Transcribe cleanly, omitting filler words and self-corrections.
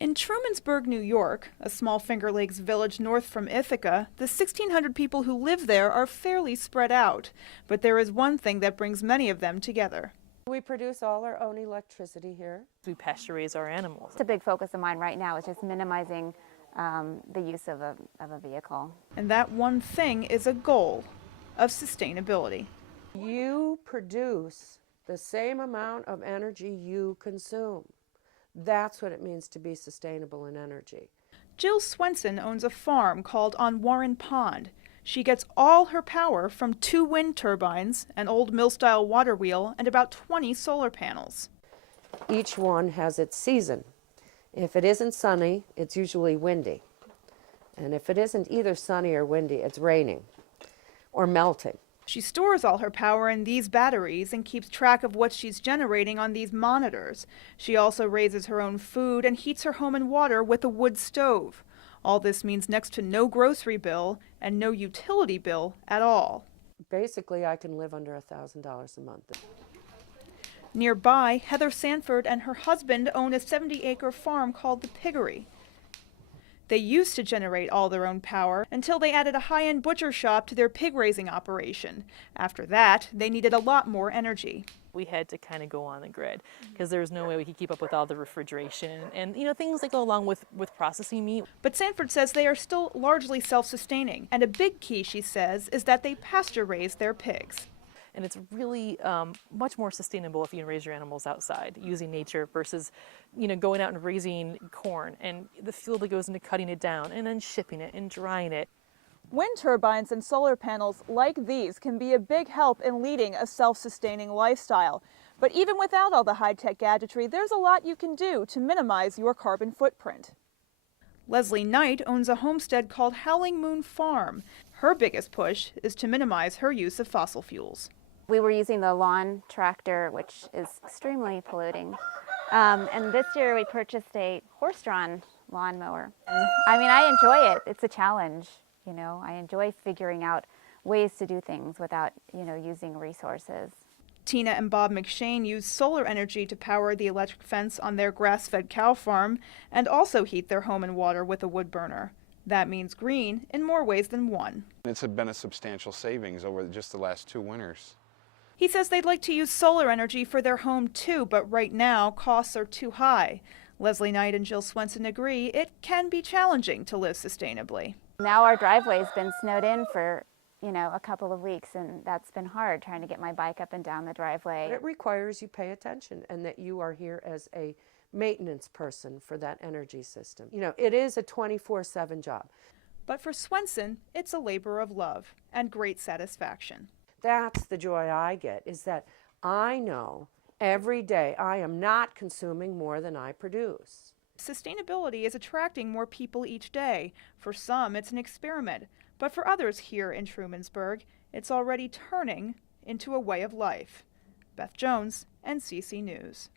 In Trumansburg, New York, a small Finger Lakes village north from Ithaca, the 1,600 people who live there are fairly spread out. But there is one thing that brings many of them together. We produce all our own electricity here. We pasture raise our animals. It's a big focus of mine right now is just minimizing the use of a vehicle. And that one thing is a goal of sustainability. You produce the same amount of energy you consume. That's what it means to be sustainable in energy. Jill Swenson owns a farm called On Warren Pond. She gets all her power from 2 wind turbines, an old mill-style water wheel, and about 20 solar panels. Each one has its season. If it isn't sunny, it's usually windy. And if it isn't either sunny or windy, it's raining or melting. She stores all her power in these batteries and keeps track of what she's generating on these monitors. She also raises her own food and heats her home and water with a wood stove. All this means next to no grocery bill and no utility bill at all. Basically, I can live under $1,000 a month. Nearby, Heather Sanford and her husband own a 70-acre farm called the Piggery. They used to generate all their own power until they added a high-end butcher shop to their pig raising operation. After that, they needed a lot more energy. We had to kind of go on the grid because there was no way we could keep up with all the refrigeration and things that go along with processing meat. But Sanford says they are still largely self-sustaining, and a big key, she says, is that they pasture raise their pigs. And it's really much more sustainable if you can raise your animals outside using nature versus going out and raising corn and the fuel that goes into cutting it down and then shipping it and drying it. Wind turbines and solar panels like these can be a big help in leading a self-sustaining lifestyle. But even without all the high-tech gadgetry, there's a lot you can do to minimize your carbon footprint. Leslie Knight owns a homestead called Howling Moon Farm. Her biggest push is to minimize her use of fossil fuels. We were using the lawn tractor, which is extremely polluting. And this year we purchased a horse-drawn lawnmower. I mean, I enjoy it. It's a challenge. I enjoy figuring out ways to do things without, using resources. Tina and Bob McShane use solar energy to power the electric fence on their grass-fed cow farm and also heat their home and water with a wood burner. That means green in more ways than one. It's been a substantial savings over just the last 2 winters. He says they'd like to use solar energy for their home too, but right now costs are too high. Leslie Knight and Jill Swenson agree it can be challenging to live sustainably. Now our driveway's been snowed in for, a couple of weeks, and that's been hard trying to get my bike up and down the driveway. But it requires you pay attention and that you are here as a maintenance person for that energy system. It is a 24/7 job. But for Swenson, it's a labor of love and great satisfaction. That's the joy I get, is that I know every day I am not consuming more than I produce. Sustainability is attracting more people each day. For some, it's an experiment, but for others here in Trumansburg, it's already turning into a way of life. Beth Jones, NCC News.